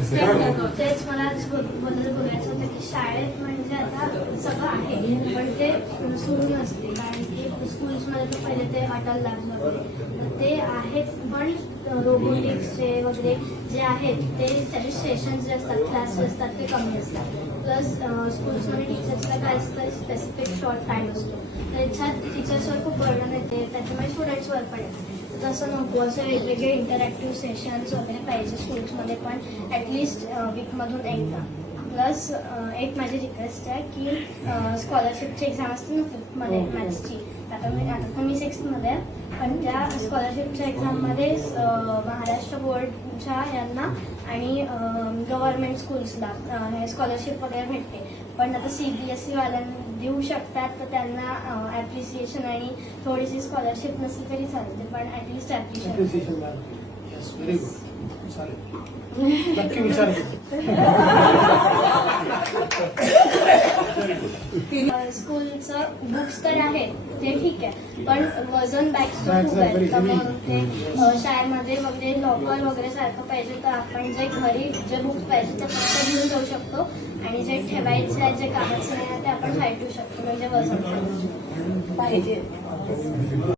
तेच मला बोलायचं होतं की शाळेत म्हणजे आता सगळं आहे पण ते सुरू नसते, कारण की स्कूल्समध्ये तर पहिले ते अटल लॅब वगैरे ते आहेत, पण रोबोटिक्सचे वगैरे जे आहेत ते त्याचे सेशन्स जे असतात, क्लास जे असतात ते कमी असतात. प्लस स्कूल्समध्ये टीचर्सला काय असतं, स्पेसिफिक शॉर्ट टाईम असतो, त्याच्यात टीचर्सवर खूप बर्डन येते, त्याच्यामुळे स्टुडंट्सवर पण येते. तसं नको, असं वेगवेगळे इंटरॅक्टिव्ह सेशन्स वगैरे पाहिजे स्कूल्समध्ये, पण ॲटलिस्ट वीकमधून एकदा. प्लस एक माझी रिक्वेस्ट आहे की स्कॉलरशिपची एक्झाम असते ना फिफ्थमध्ये मॅथ्सची, आता मी सिक्स्थमध्ये आहे, पण त्या स्कॉलरशिपच्या एक्झाममध्ये महाराष्ट्र बोर्डच्या यांना आणि गव्हर्नमेंट स्कूल्सला हे स्कॉलरशिप वगैरे भेटते, पण आता CBSE वाल्यांना देऊ शकतात, तर त्यांना ॲप्रिसिएशन आणि थोडीशी स्कॉलरशिप नसली तरी चालते, पण ॲटलिस्ट ॲप्रिसिएशन. व्हेरी गुड, चालेल, नक्की विचार स्कूलचं बुक्स तर आहेत ते ठीक आहे, पण वजन बॅग्स खूप आहेत, तर मग ते शाळेमध्ये वगैरे लॉकर वगैरे सारखं पाहिजे, तर आपण जे घरी जे बुक्स पाहिजे ते फक्त घेऊन जाऊ शकतो, आणि जे ठेवायचे आहे जे कामाचे नाही ते आपण साईड ठेवू शकतो, म्हणजे वजन पाहिजे.